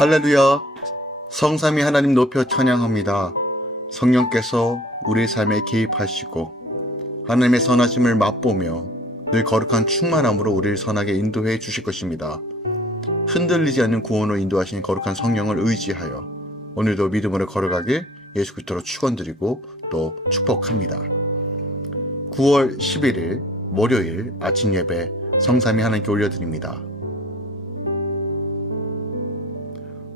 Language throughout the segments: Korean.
할렐루야! 성삼위 하나님 높여 찬양합니다. 성령께서 우리 삶에 개입하시고 하나님의 선하심을 맛보며 늘 거룩한 충만함으로 우리를 선하게 인도해 주실 것입니다. 흔들리지 않는 구원으로 인도하시는 거룩한 성령을 의지하여 오늘도 믿음으로 걸어가길 예수 그리스도로 축원드리고 또 축복합니다. 9월 11일 월요일 아침 예배 성삼위 하나님께 올려드립니다.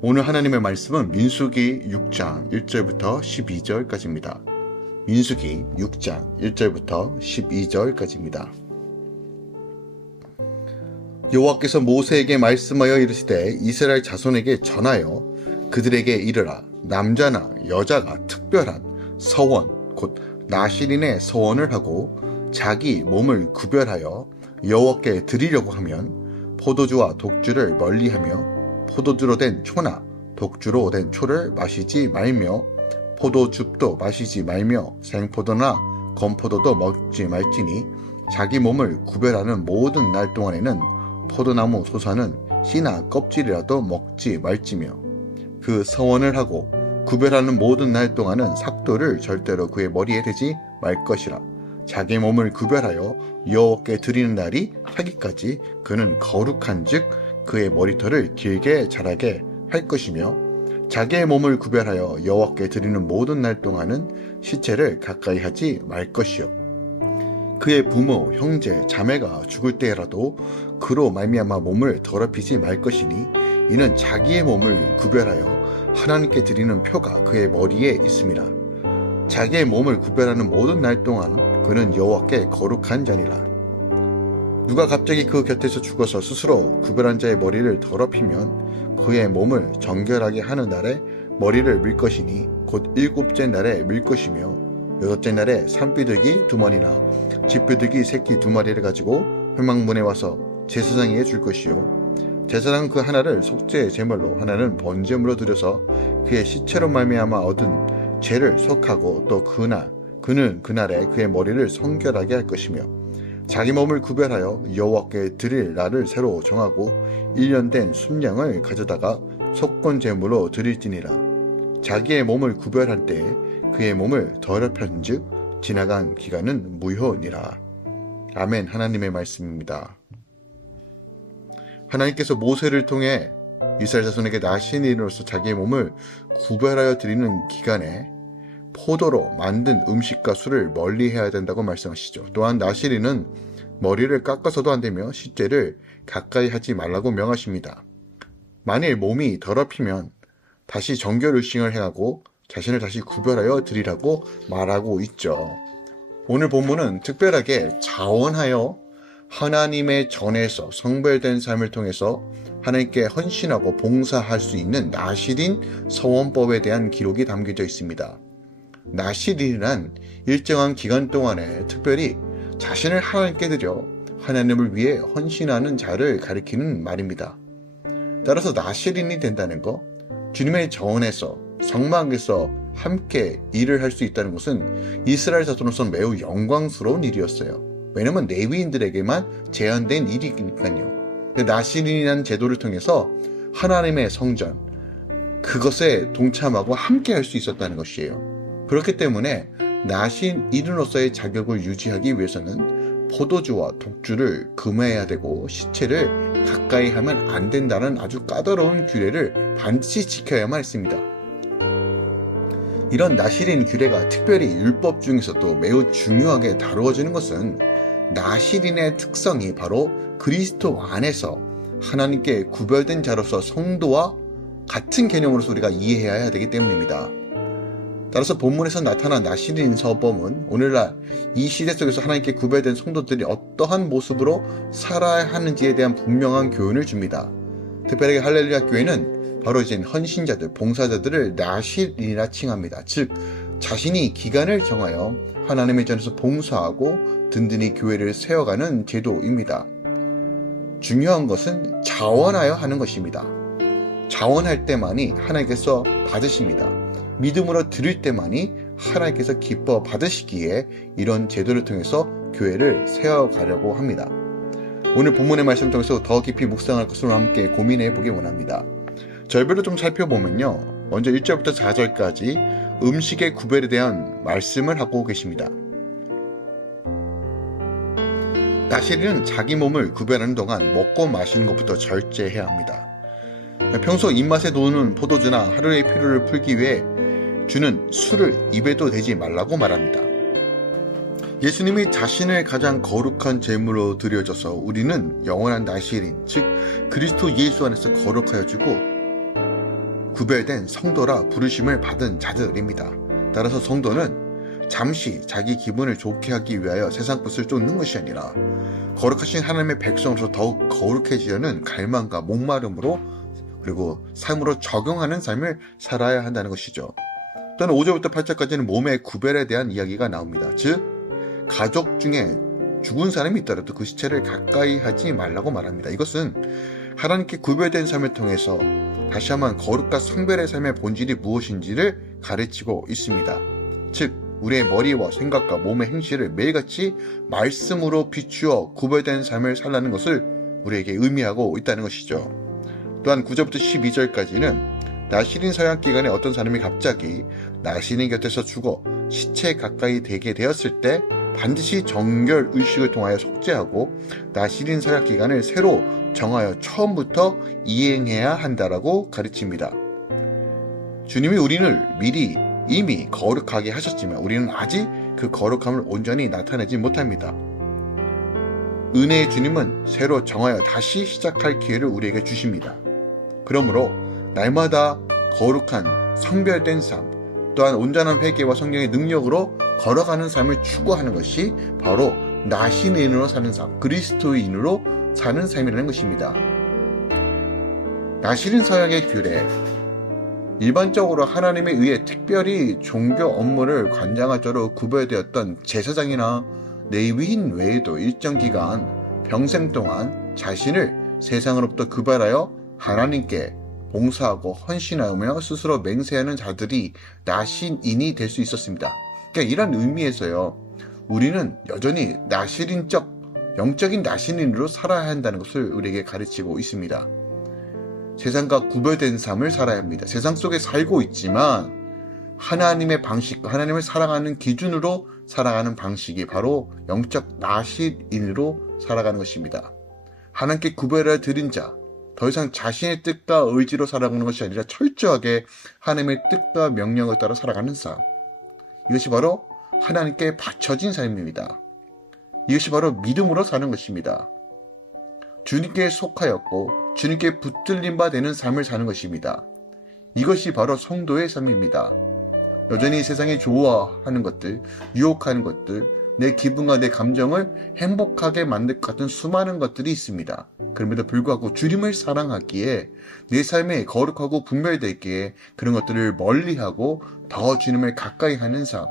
오늘 하나님의 말씀은 민수기 6장 1절부터 12절까지입니다. 민수기 6장 1절부터 12절까지입니다. 여호와께서 모세에게 말씀하여 이르시되 이스라엘 자손에게 전하여 그들에게 이르라. 남자나 여자가 특별한 서원 곧 나실인의 서원을 하고 자기 몸을 구별하여 여호와께 드리려고 하면 포도주와 독주를 멀리하며 포도주로 된 초나 독주로 된 초를 마시지 말며 포도즙도 마시지 말며 생포도나 건포도도 먹지 말지니 자기 몸을 구별하는 모든 날 동안에는 포도나무 소사는 씨나 껍질이라도 먹지 말지며 그 서원을 하고 구별하는 모든 날 동안은 삭도를 절대로 그의 머리에 대지 말 것이라. 자기 몸을 구별하여 여호와께 드리는 날이 하기까지 그는 거룩한즉 그의 머리털을 길게 자라게 할 것이며 자기의 몸을 구별하여 여호와께 드리는 모든 날 동안은 시체를 가까이 하지 말 것이요 그의 부모, 형제, 자매가 죽을 때라도 그로 말미암아 몸을 더럽히지 말 것이니 이는 자기의 몸을 구별하여 하나님께 드리는 표가 그의 머리에 있음이라. 자기의 몸을 구별하는 모든 날 동안 그는 여호와께 거룩한 자니라. 누가 갑자기 그 곁에서 죽어서 스스로 구별한 자의 머리를 더럽히면 그의 몸을 정결하게 하는 날에 머리를 밀 것이니 곧 일곱째 날에 밀 것이며 여섯째 날에 산비둘기 2마리나 쥐비둘기 새끼 2마리를 가지고 회막문에 와서 제사장에게 줄 것이요 제사장 그 하나를 속죄의 제물로 하나는 번제물로 드려서 그의 시체로 말미암아 얻은 죄를 속하고 또 그는 그날에 그의 머리를 성결하게 할 것이며 자기 몸을 구별하여 여호와께 드릴 날을 새로 정하고 1년 된 순양을 가져다가 속건 제물로 드릴지니라. 자기의 몸을 구별할 때에 그의 몸을 더럽힌즉 지나간 기간은 무효니라. 아멘. 하나님의 말씀입니다. 하나님께서 모세를 통해 이스라엘 자손에게 나신인으로서 자기의 몸을 구별하여 드리는 기간에 포도로 만든 음식과 술을 멀리해야 된다고 말씀하시죠. 또한 나실인은 머리를 깎아서도 안 되며 시체를 가까이 하지 말라고 명하십니다. 만일 몸이 더럽히면 다시 정결의식을 행하고 자신을 다시 구별하여 드리라고 말하고 있죠. 오늘 본문은 특별하게 자원하여 하나님의 전에서 성별된 삶을 통해서 하나님께 헌신하고 봉사할 수 있는 나실인 서원법에 대한 기록이 담겨져 있습니다. 나실인이란 일정한 기간 동안에 특별히 자신을 하나님께 드려 하나님을 위해 헌신하는 자를 가리키는 말입니다. 따라서 나실인이 된다는 것, 주님의 전에서 성막에서 함께 일을 할 수 있다는 것은 이스라엘 자손으로서 매우 영광스러운 일이었어요. 왜냐하면 레위인들에게만 제한된 일이니까요. 나실인이라는 제도를 통해서 하나님의 성전, 그것에 동참하고 함께 할 수 있었다는 것이에요. 그렇기 때문에 나신인으로서의 자격을 유지하기 위해서는 포도주와 독주를 금해야 되고 시체를 가까이 하면 안 된다는 아주 까다로운 규례를 반드시 지켜야만 했습니다. 이런 나실인 규례가 특별히 율법 중에서도 매우 중요하게 다루어지는 것은 나실인의 특성이 바로 그리스도 안에서 하나님께 구별된 자로서 성도와 같은 개념으로서 우리가 이해해야 되기 때문입니다. 따라서 본문에서 나타난 나실인 서범은 오늘날 이 시대 속에서 하나님께 구별된 성도들이 어떠한 모습으로 살아야 하는지에 대한 분명한 교훈을 줍니다. 특별하게 할렐루야 교회는 바로 이제 헌신자들, 봉사자들을 나실인이라 칭합니다. 즉 자신이 기간을 정하여 하나님의 전에서 봉사하고 든든히 교회를 세워가는 제도입니다. 중요한 것은 자원하여 하는 것입니다. 자원할 때만이 하나님께서 받으십니다. 믿음으로 드릴 때만이 하나님께서 기뻐 받으시기에 이런 제도를 통해서 교회를 세워가려고 합니다. 오늘 본문의 말씀을 통해서 더 깊이 묵상할 것으로 함께 고민해 보기 원합니다. 절별로 좀 살펴보면요. 먼저 1절부터 4절까지 음식의 구별에 대한 말씀을 하고 계십니다. 나시린은 자기 몸을 구별하는 동안 먹고 마시는 것부터 절제해야 합니다. 평소 입맛에 도는 포도주나 하루의 피로를 풀기 위해 주는 술을 입에도 대지 말라고 말합니다. 예수님이 자신을 가장 거룩한 제물로 드려져서 우리는 영원한 나시린, 즉 그리스도 예수 안에서 거룩하여지고 구별된 성도라 부르심을 받은 자들입니다. 따라서 성도는 잠시 자기 기분을 좋게 하기 위하여 세상 것을 쫓는 것이 아니라 거룩하신 하나님의 백성으로서 더욱 거룩해지려는 갈망과 목마름으로 그리고 삶으로 적용하는 삶을 살아야 한다는 것이죠. 또한 5절부터 8절까지는 몸의 구별에 대한 이야기가 나옵니다. 즉 가족 중에 죽은 사람이 있더라도 그 시체를 가까이 하지 말라고 말합니다. 이것은 하나님께 구별된 삶을 통해서 다시 한번 거룩과 성별의 삶의 본질이 무엇인지를 가르치고 있습니다. 즉 우리의 머리와 생각과 몸의 행실을 매일같이 말씀으로 비추어 구별된 삶을 살라는 것을 우리에게 의미하고 있다는 것이죠. 또한 9절부터 12절까지는 나시린 서약 기간에 어떤 사람이 갑자기 나시린 곁에서 죽어 시체에 가까이 되게 되었을 때 반드시 정결 의식을 통하여 속죄하고 나시린 서약 기간을 새로 정하여 처음부터 이행해야 한다라고 가르칩니다. 주님이 우리를 이미 거룩하게 하셨지만 우리는 아직 그 거룩함을 온전히 나타내지 못합니다. 은혜의 주님은 새로 정하여 다시 시작할 기회를 우리에게 주십니다. 그러므로 날마다 거룩한 성별된 삶, 또한 온전한 회개와 성령의 능력으로 걸어가는 삶을 추구하는 것이 바로 나시린으로 사는 삶, 그리스도인으로 사는 삶이라는 것입니다. 나시린 서약의 규례, 일반적으로 하나님에 의해 특별히 종교 업무를 관장할 자로 구별되었던 제사장이나 레위인 외에도 일정 기간 평생 동안 자신을 세상으로부터 구별하여 하나님께 봉사하고 헌신하며 스스로 맹세하는 자들이 나신인이 될 수 있었습니다. 그러니까 이런 의미에서요, 우리는 여전히 나시린적 영적인 나시린으로 살아야 한다는 것을 우리에게 가르치고 있습니다. 세상과 구별된 삶을 살아야 합니다. 세상 속에 살고 있지만 하나님의 방식과 하나님을 사랑하는 기준으로 살아가는 방식이 바로 영적 나시린으로 살아가는 것입니다. 하나님께 구별을 드린 자, 더 이상 자신의 뜻과 의지로 살아가는 것이 아니라 철저하게 하나님의 뜻과 명령을 따라 살아가는 삶. 이것이 바로 하나님께 바쳐진 삶입니다. 이것이 바로 믿음으로 사는 것입니다. 주님께 속하였고 주님께 붙들림 바 되는 삶을 사는 것입니다. 이것이 바로 성도의 삶입니다. 여전히 세상이 좋아하는 것들, 유혹하는 것들, 내 기분과 내 감정을 행복하게 만들 것 같은 수많은 것들이 있습니다. 그럼에도 불구하고 주님을 사랑하기에 내 삶에 거룩하고 분별되기에 그런 것들을 멀리하고 더 주님을 가까이 하는 삶,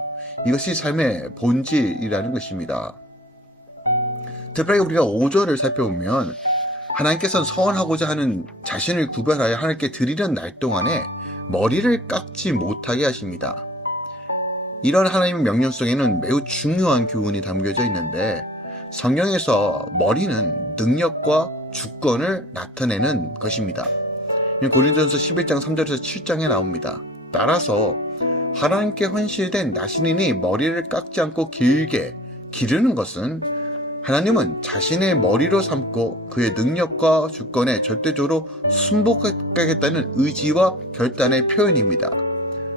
이것이 삶의 본질이라는 것입니다. 특별히 우리가 5절을 살펴보면 하나님께서는 서원하고자 하는 자신을 구별하여 하나님께 드리는 날 동안에 머리를 깎지 못하게 하십니다. 이런 하나님의 명령 속에는 매우 중요한 교훈이 담겨져 있는데 성경에서 머리는 능력과 주권을 나타내는 것입니다. 고린도전서 11장 3절에서 7장에 나옵니다. 따라서 하나님께 헌신된 나시린이 머리를 깎지 않고 길게 기르는 것은 하나님은 자신의 머리로 삼고 그의 능력과 주권에 절대적으로 순복하겠다는 의지와 결단의 표현입니다.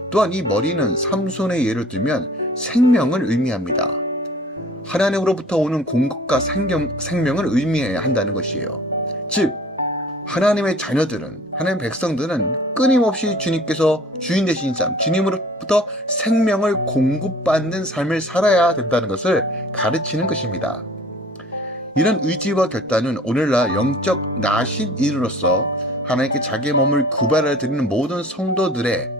또한 이 머리는 삼손의 예를 들면 생명을 의미합니다. 하나님으로부터 오는 공급과 생명을 의미해야 한다는 것이에요. 즉 하나님의 자녀들은, 하나님의 백성들은 끊임없이 주님께서 주인 되신 삶, 주님으로부터 생명을 공급받는 삶을 살아야 된다는 것을 가르치는 것입니다. 이런 의지와 결단은 오늘날 영적 나신인으로서 하나님께 자기의 몸을 구별해 드리는 모든 성도들의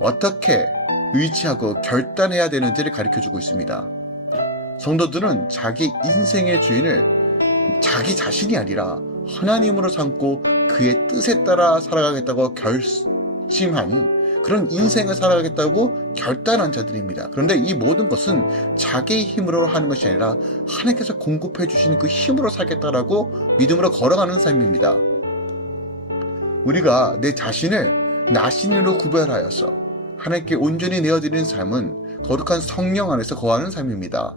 어떻게 의지하고 결단해야 되는지를 가르쳐주고 있습니다. 성도들은 자기 인생의 주인을 자기 자신이 아니라 하나님으로 삼고 그의 뜻에 따라 살아가겠다고 결심한 그런 인생을 살아가겠다고 결단한 자들입니다. 그런데 이 모든 것은 자기의 힘으로 하는 것이 아니라 하나님께서 공급해 주시는 그 힘으로 살겠다라고 믿음으로 걸어가는 삶입니다. 우리가 내 자신을 나신으로 구별하여서 하나님께 온전히 내어드리는 삶은 거룩한 성령 안에서 거하는 삶입니다.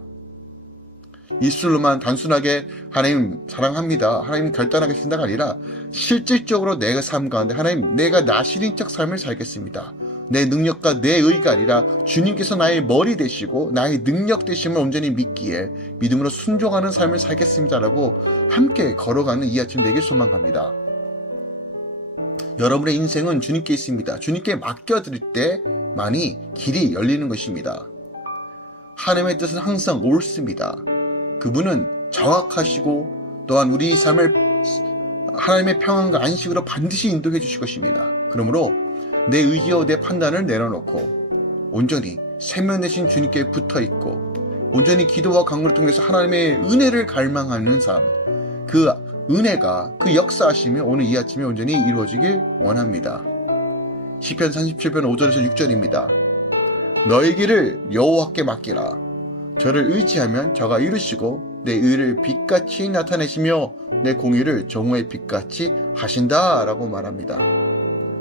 입술로만 단순하게 하나님 사랑합니다, 하나님 결단하겠습니다가 아니라 실질적으로 내 삶 가운데 하나님 내가 나신인적 삶을 살겠습니다. 내 능력과 내 의가 아니라 주님께서 나의 머리 되시고 나의 능력 되심을 온전히 믿기에 믿음으로 순종하는 삶을 살겠습니다라고 함께 걸어가는 이 아침 되길 소망합니다. 여러분의 인생은 주님께 있습니다. 주님께 맡겨드릴 때만이 길이 열리는 것입니다. 하나님의 뜻은 항상 옳습니다. 그분은 정확하시고 또한 우리 삶을 하나님의 평안과 안식으로 반드시 인도해 주실 것입니다. 그러므로 내 의지와 내 판단을 내려놓고 온전히 생명 되신 주님께 붙어있고 온전히 기도와 간구를 통해서 하나님의 은혜를 갈망하는 삶, 그 은혜가 그 역사하심이 오늘 이 아침에 온전히 이루어지길 원합니다. 시편 37편 5절에서 6절입니다. 너의 길을 여호와께 맡기라. 저를 의지하면 저가 이루시고 내 의를 빛같이 나타내시며 내 공의를 정오의 빛같이 하신다 라고 말합니다.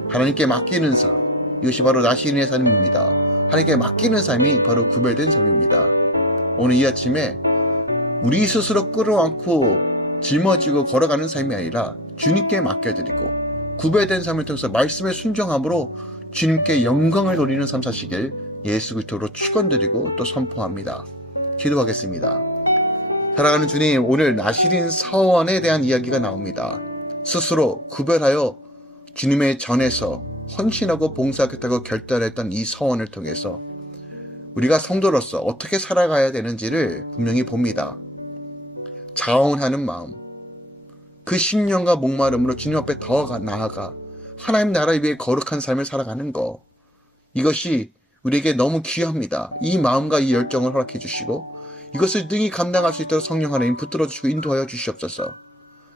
하나님께 맡기는 삶, 이것이 바로 나신의 삶입니다. 하나님께 맡기는 삶이 바로 구별된 삶입니다. 오늘 이 아침에 우리 스스로 끌어안고 짊어지고 걸어가는 삶이 아니라 주님께 맡겨드리고 구별된 삶을 통해서 말씀에 순종함으로 주님께 영광을 돌리는 삶 사시길 예수 그리스도로 축원드리고 또 선포합니다. 기도하겠습니다. 사랑하는 주님, 오늘 나실인 서원에 대한 이야기가 나옵니다. 스스로 구별하여 주님의 전에서 헌신하고 봉사하겠다고 결단했던 이 서원을 통해서 우리가 성도로서 어떻게 살아가야 되는지를 분명히 봅니다. 자원하는 마음, 그 신령과 목마름으로 주님 앞에 더 나아가 하나님 나라 위에 거룩한 삶을 살아가는 것, 이것이 우리에게 너무 귀합니다. 이 마음과 이 열정을 허락해 주시고 이것을 능히 감당할 수 있도록 성령 하나님 붙들어 주시고 인도하여 주시옵소서.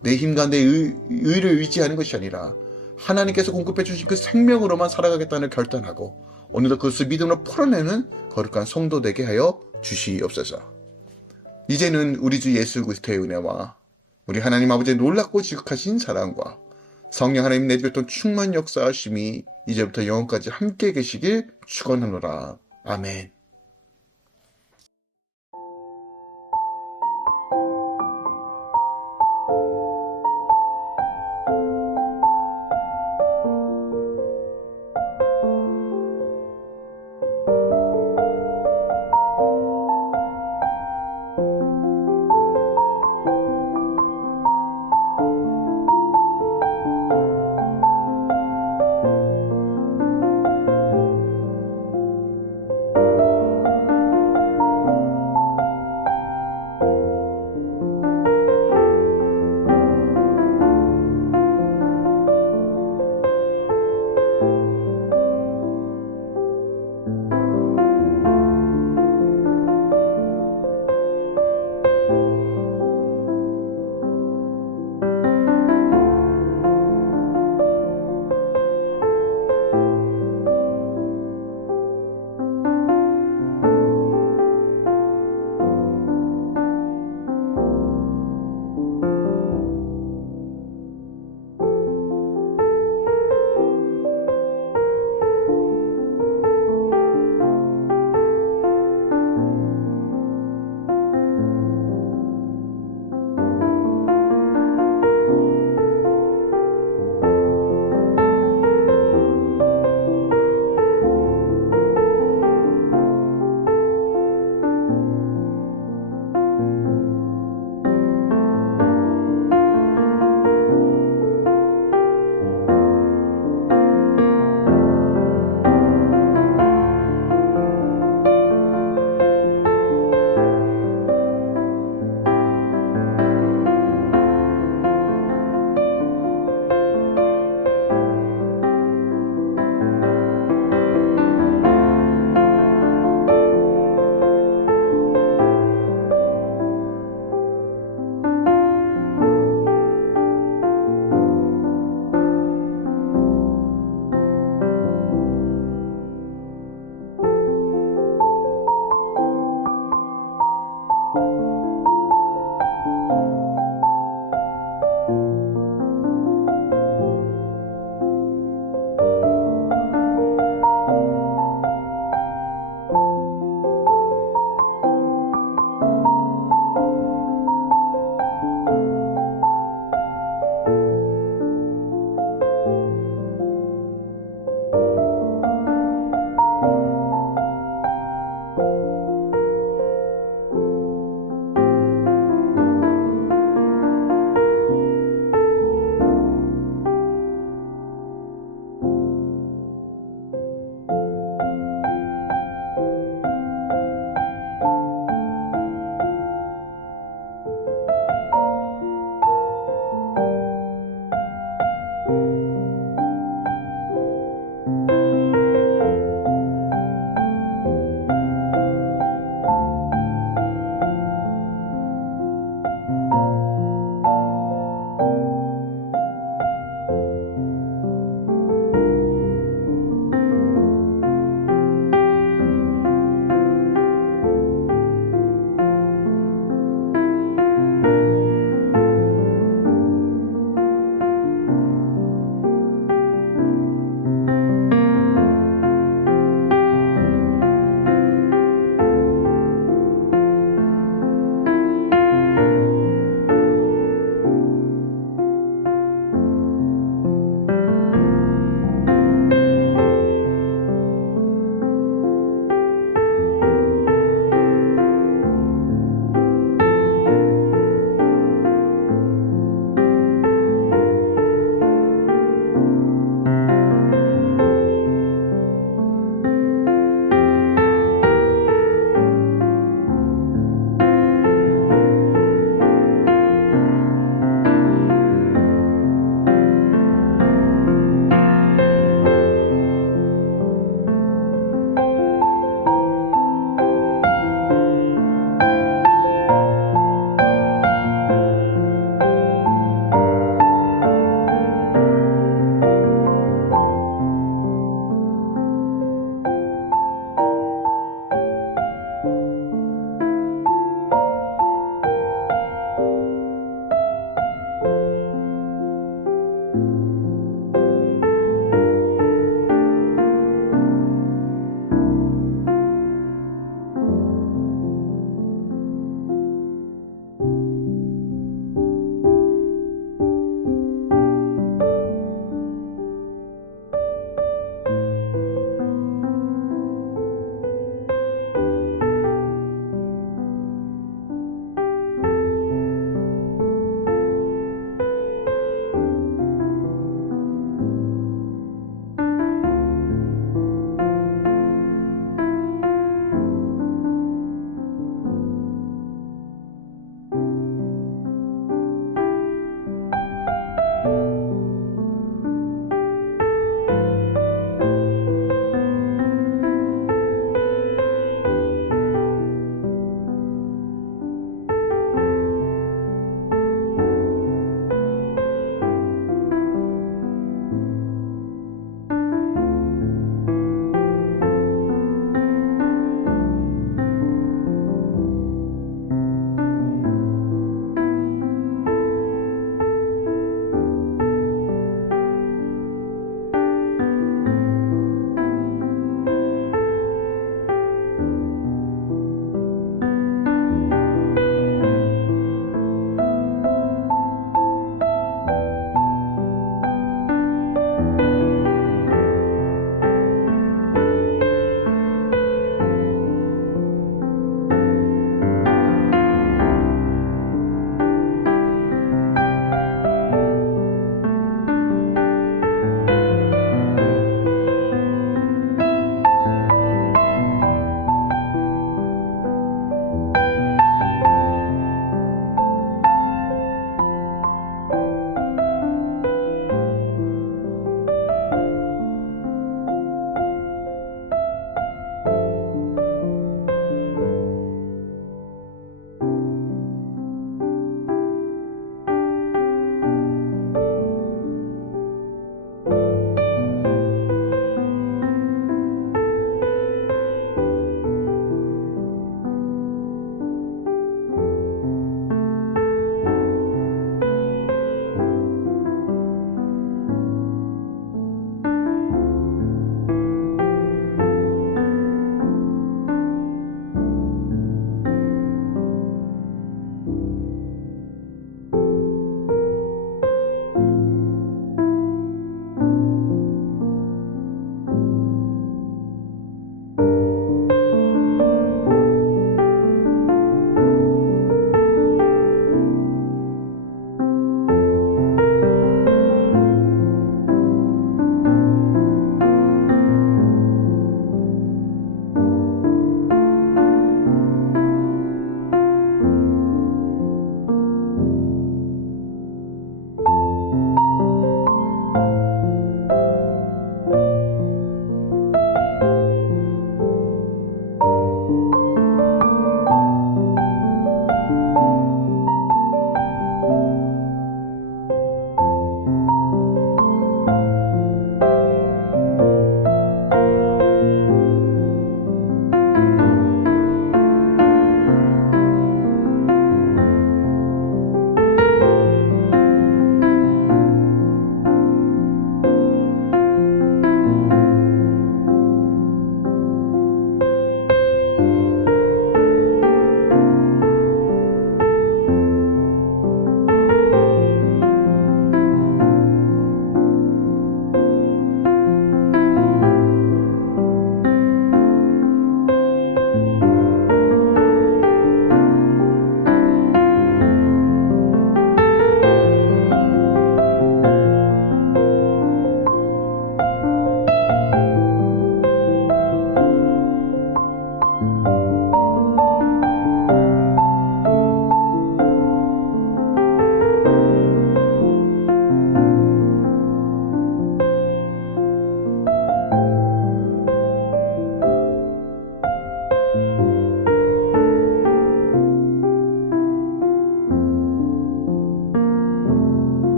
내 힘과 내 의를 의지하는 것이 아니라 하나님께서 공급해 주신 그 생명으로만 살아가겠다는 결단하고 오늘도 그것을 믿음으로 풀어내는 거룩한 성도 되게 하여 주시옵소서. 이제는 우리 주 예수 그리스도의 은혜와 우리 하나님 아버지의 놀랍고 지극하신 사랑과 성령 하나님 내주셨던 충만 역사하심이 이제부터 영원까지 함께 계시길 축원하노라. 아멘.